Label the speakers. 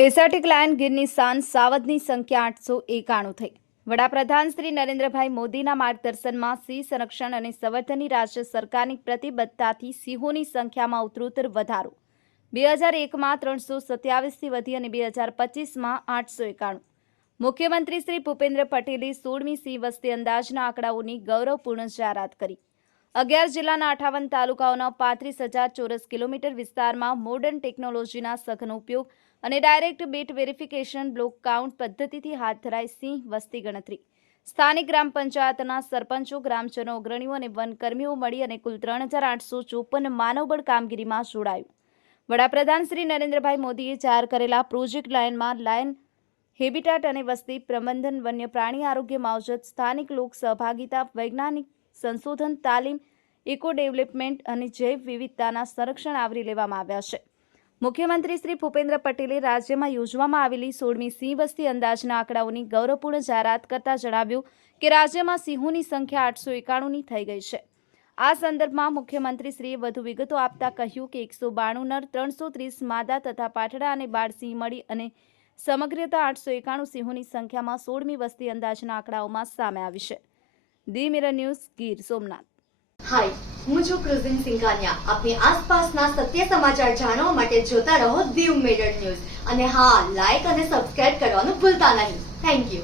Speaker 1: SRT ક્લાયન ગીરની સાંજ સાવજની સંખ્યા આઠસો એકાણું થઈ. વડાપ્રધાન શ્રી નરેન્દ્રભાઈ મોદીના માર્ગદર્શનમાં સિંહ સંરક્ષણ અને સંવર્ધનની રાજ્ય સરકારની પ્રતિબદ્ધતાથી સિંહોની સંખ્યામાં ઉત્તરોત્તર વધારો. બે હજાર એકમાં ત્રણસો સત્યાવીસથી વધી અને બે હજાર પચીસમાં આઠસો એકાણું. મુખ્યમંત્રી શ્રી ભૂપેન્દ્ર પટેલે સોળમી સિંહ વસ્તી અંદાજના આંકડાઓની ગૌરવપૂર્ણ જાહેરાત કરી. અગિયાર જિલ્લાના અઠાવન તાલુકાઓના પાંત્રીસ હજાર ચોરસ કિલોમીટર વિસ્તારમાં મોડર્ન ટેકનોલોજીના સઘન ઉપયોગ અને ડાયરેક્ટ બેટ વેરિફિકેશન બ્લોક કાઉન્ટ પદ્ધતિથી હાથ ધરાઈ સિંહ વસ્તી ગણતરી. સ્થાનિક ગ્રામ પંચાયતના સરપંચો, ગ્રામજનો, અગ્રણીઓ અને વનકર્મીઓ મળી અને કુલ ત્રણ હજાર આઠસો ચોપન માનવબળ કામગીરીમાં જોડાયું. વડાપ્રધાન શ્રી નરેન્દ્રભાઈ મોદીએ જાહેર કરેલા પ્રોજેક્ટ લાયનમાં લાયન હેબિટાટ અને વસ્તી પ્રબંધન વન્ય પ્રાણી આરોગ્ય માવજત, સ્થાનિક લોક સહભાગિતા વૈજ્ઞાનિક સંશોધન, તાલીમ, ઇકો ડેવલપમેન્ટ અને જૈવ વિવિધતાના સંરક્ષણ આવરી લેવામાં આવ્યા છે. મુખ્યમંત્રી શ્રી ભૂપેન્દ્ર પટેલે રાજ્યમાં યોજવામાં આવેલી સોળમી સિંહ વસ્તી અંદાજના આંકડાઓની ગૌરવપૂર્ણ જાહેરાત કરતા જણાવ્યું કે રાજ્યમાં સિંહોની સંખ્યા આઠસો એકાણુંની થઈ ગઈ છે. આ સંદર્ભમાં મુખ્યમંત્રીશ્રીએ વધુ વિગતો આપતા કહ્યું કે એકસો બાણું નર, ત્રણસો ત્રીસ માદા તથા પાઠડા અને બાળ સિંહ મળી અને સમગ્રતા આઠસો એકાણું સિંહોની સંખ્યામાં સોળમી વસ્તી અંદાજના આંકડાઓમાં સામે આવી છે. The Mera news Gir Somnath.
Speaker 2: Hi, હું છું ક્રુઝિન સિંઘાનિયા. આપની આસપાસના સત્ય સમાચાર જાણવા માટે જોતા રહો દીવ મેરર ન્યૂઝ. અને હા લાઈક અને સબસ્ક્રાઇબ કરવાનું ભૂલતા નહીં. Thank you